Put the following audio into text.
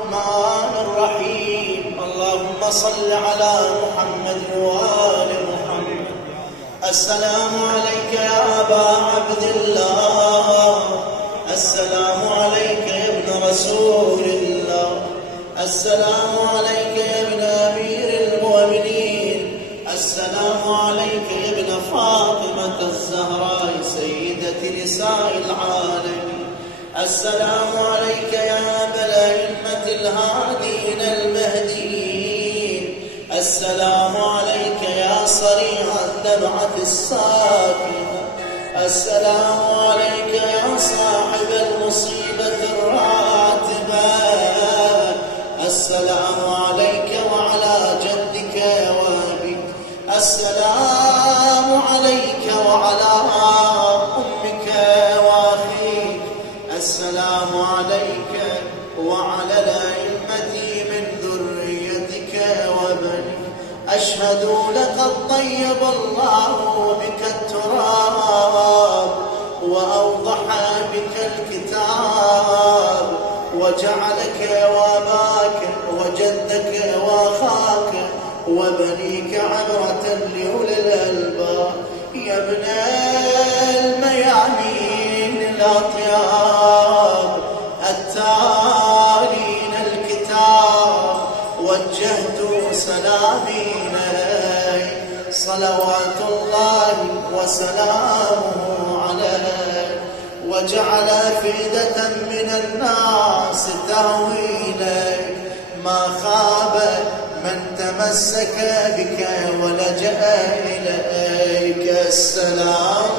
الرحمن الرحيم. اللهم صل على محمد وآل محمد. السلام عليك يا أبا عبد الله، السلام عليك يا ابن رسول الله، السلام عليك يا ابن أمير المؤمنين، السلام عليك يا ابن فاطمة الزهراء سيدة نساء العالمين، السلام عليك يا أبا الأئمة الهادين المهديين، السلام عليك يا صريع الدمعة الساكنة، السلام عليك يا صاحب المصيبة الراتبة، السلام عليك وعلى جدك وأبيك، السلام عليك وعلى أمك وأخيك، السلام عليك وعلى الأئمة من ذريتك وبنيك. أشهد لقد طيب الله بك التراب وأوضح بك الكتاب وجعلك وأباك وجدك وأخاك وبنيك عبرة لأولي الألباب. يا ابن الميامين الأطياب التالين الكتاب، وجهت سلامي إليك، صلوات الله وسلامه عليك، وجعل أفئدة من الناس تهوي إليك، ما خاب من تمسك بك ولجأ إليك. السلام